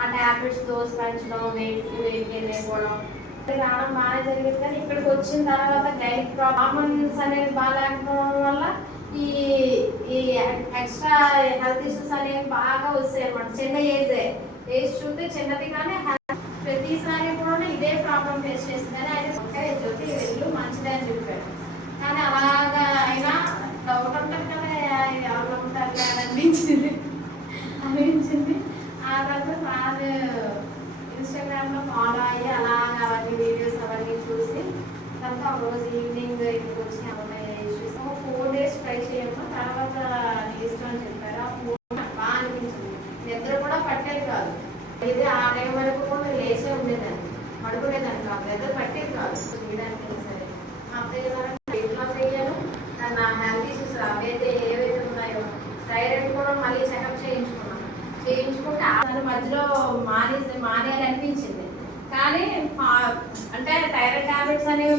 ఆ tablets dose పెంచడం, weight gain అయిపోవడం రావడం బాగానే జరిగింది. కానీ ఇక్కడికి వచ్చిన తర్వాత గైనిక్ హార్మోన్స్ అనేది బాగా లేకపోవడం వల్ల ఈ ఈ ఎక్స్ట్రా హెల్త్ ఇష్యూస్ అనేవి బాగా వస్తాయి అన్నమాట. చిన్న ఏజ్ చూస్తే చిన్నది, కానీ ప్రతిసారి కూడా ఇదే ప్రాబ్లం ఫేస్ చేస్తుంది. కానీ ఆయన జ్యోతి వెళ్ళు మంచిదే అని చెప్పాడు. కానీ అలాగా అయినా డౌట్ ఉంటుంది కదా, ఎవరు ఉంటారు అనిపించింది. ఆ తర్వాత సార్ ఇన్స్టాగ్రామ్లో ఫాలో అయ్యి అలాగా అవన్నీ వీడియోస్ అవన్నీ చూసి తర్వాత ఒక రోజు ఈవినింగ్ ఇక్కడికి వచ్చి ఇష్యూస్ ఒక 4 days ట్రై చేయము. తర్వాత ఇష్టం అని చెప్పారు. ఆ 4 నాకు బాగా అనిపించింది. నిద్ర కూడా పట్టేది కాదు. అయితే ఆ టైం వరకు కూడా లేచే ఉండేదాన్ని, పడుకునేదాన్ని కాదు. నిద్ర పట్టేది కాదు చేయడానికి. సరే అప్పుడు వెయిట్ లాస్ అయ్యాను. నా హెల్త్ ఇష్యూస్ అవైతే ఏవైతే ఉన్నాయో థైరాయిడ్ కూడా మళ్ళీ చెకప్ చేయించుకుంటే దాని మధ్యలో మానేయాలి అనిపించింది. కానీ అంటే థైరాయిడ్ టాబ్లెట్స్ అనేవి